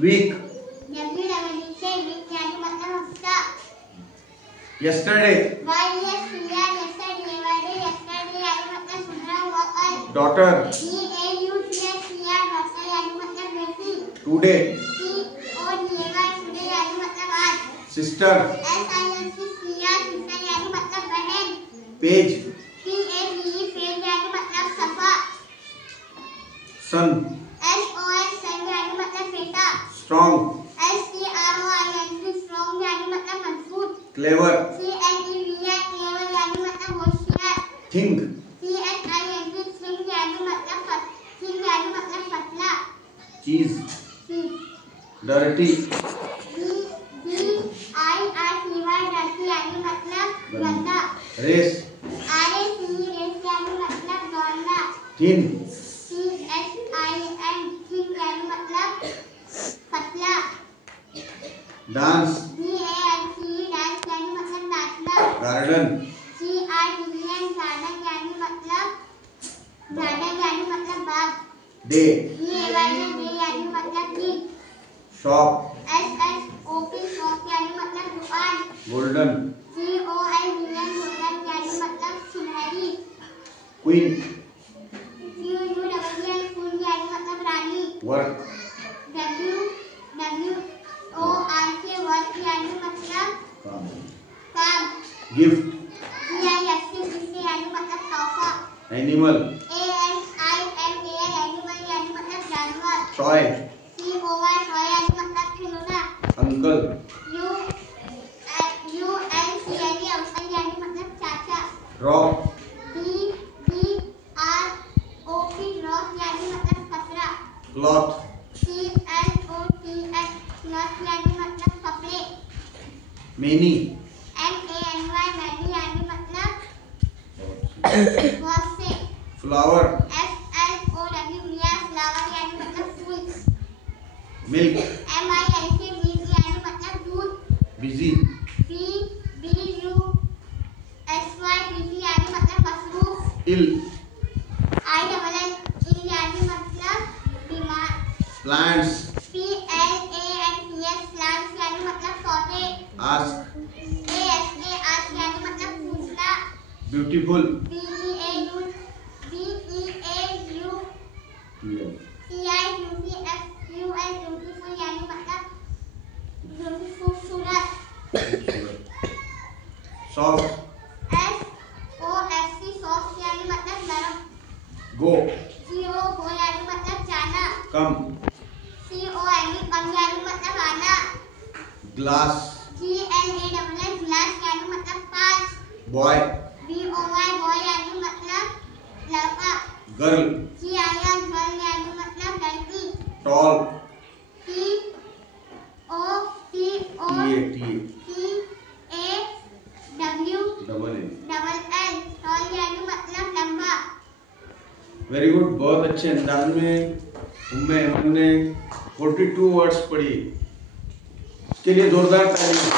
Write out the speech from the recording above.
Week. WWD से week यानी मतलब हफ्ता। यस्टरडे। yesterday यानी मतलब सुना हुआ कल। डॉटर। डॉटर यानी मतलब बेटी। टुडे। टुडे यानी मतलब आज। सिस्टर। सिस्टर यानी मतलब बहन। पेज। पेज यानी मतलब सफा। सन। सन यानी मतलब बेटा। स्ट्रॉन्ग। स्ट्रॉन्ग यानी मतलब मजबूत। क्लेवर। क्लेवर यानी मतलब होशियार। थिंक। थिंक यानी मतलब पतला। चीज। डर्टी। डर्टी यानी मतलब गंदा। रेस। रेस यानी मतलब दौड़ना। थिन। थिन यानी मतलब पतला। डांस। डांस यानी मतलब नाचना। गार्डन। गार्डन यानी मतलब बाग। डे। यानी मतलब दिन। शॉप। शॉप यानी मतलब दुकान। गोल्डन। गोल्डन यानी मतलब सुनहरी। क्वीन। क्वीन यानी मतलब रानी। वर्क। वर्क यानी मतलब काम। गिफ्ट। यानी मतलब तोहफा। एनिमल। एनिमल यानी मतलब जानवर। टॉय। टॉय यानी मतलब खिलौना। अंकल। यानी अंकल यानी मतलब चाचा। ड्रॉप। ड्रॉप यानी मतलब कचरा। क्लॉथ। क्लॉथ यानी मतलब कपड़े। मेनी। मैनी यानी मतलब बहुत से। फ्लावर। फ्लावर यानी मतलब फूल। मिल्क। मिल्क यानी मतलब दूध। बिजी। बिजी यानी मतलब मसरूफ। इल। इल यानी मतलब बीमार। प्लांट्स। प्लांट्स यानी मतलब पौधे। आस्क। यानी मतलब पूछना। ब्यूटीफुल। ब्यूटीफुल यानी मतलब खूबसूरत। सॉफ्ट। सॉफ्ट यानी मतलब नरम। गो। यानी मतलब जाना। कम। कम यानी मतलब आना। ग्लास। ग्लास यानी मतलब कांच। बॉय। बॉय यानी मतलब लड़का। गर्ल। गर्ल यानी मतलब लड़की। टॉल। टॉल यानी मतलब लंबा। Very good. बहुत अच्छे अंदाज में हमने 42 वर्ड्स पढ़ी। इसके लिए जोरदार ताली।